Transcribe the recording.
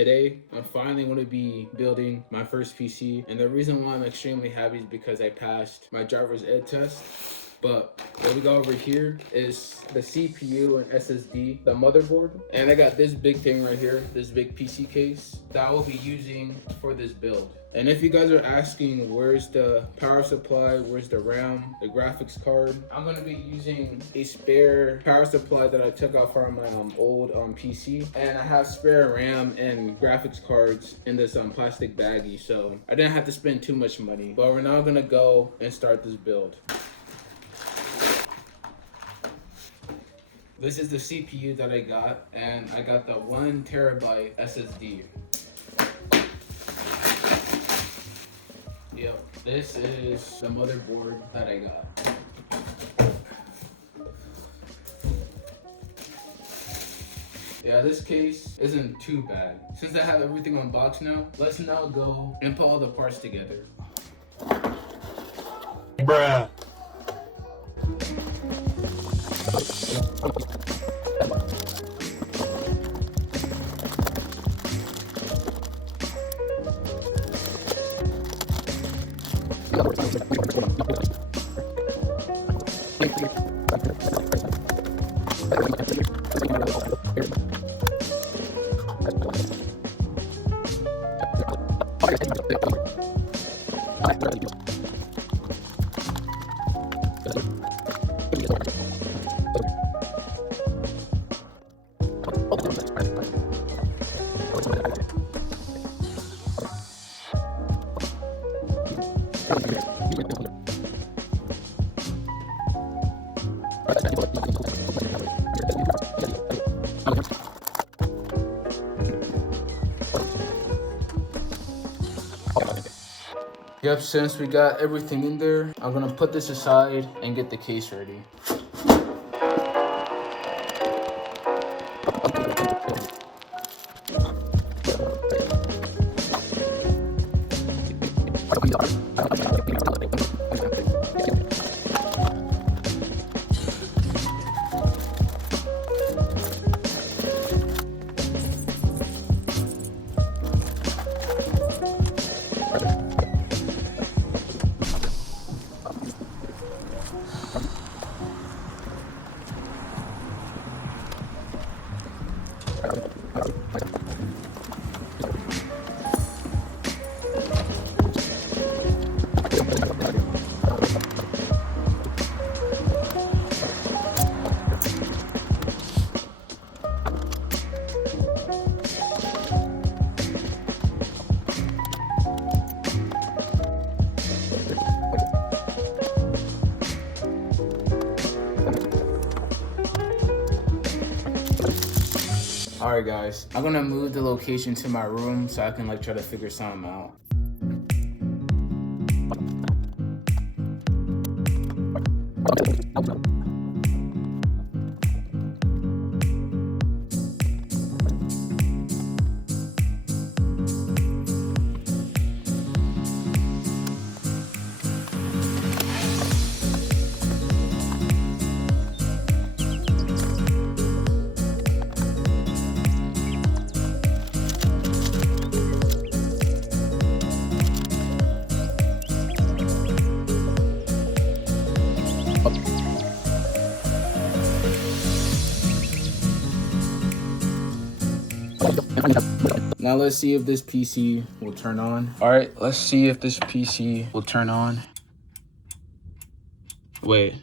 Today, I'm finally going to be building my first PC, and the reason why I'm extremely happy is because I passed my driver's ed test. But what we got over here is the CPU and SSD, the motherboard, and I got this big thing right here, this big PC case that I will be using for this build. And if you guys are asking where's the power supply, where's the RAM, the graphics card, I'm gonna be using a spare power supply that I took out from my old PC, and I have spare RAM and graphics cards in this plastic baggie, so I didn't have to spend too much money. But we're now gonna go and start this build. This is the CPU that I got, and I got the 1 terabyte SSD. Yep, this is the motherboard that I got. Yeah, this case isn't too bad. Since I have everything unboxed now, let's now go and put all the parts together. Bruh. Yep, since we got everything in there, I'm gonna put this aside and get the case ready. Alright guys, I'm gonna move the location to my room so I can try to figure something out. Now let's see if this PC will turn on. All right, let's see if this PC will turn on. Wait.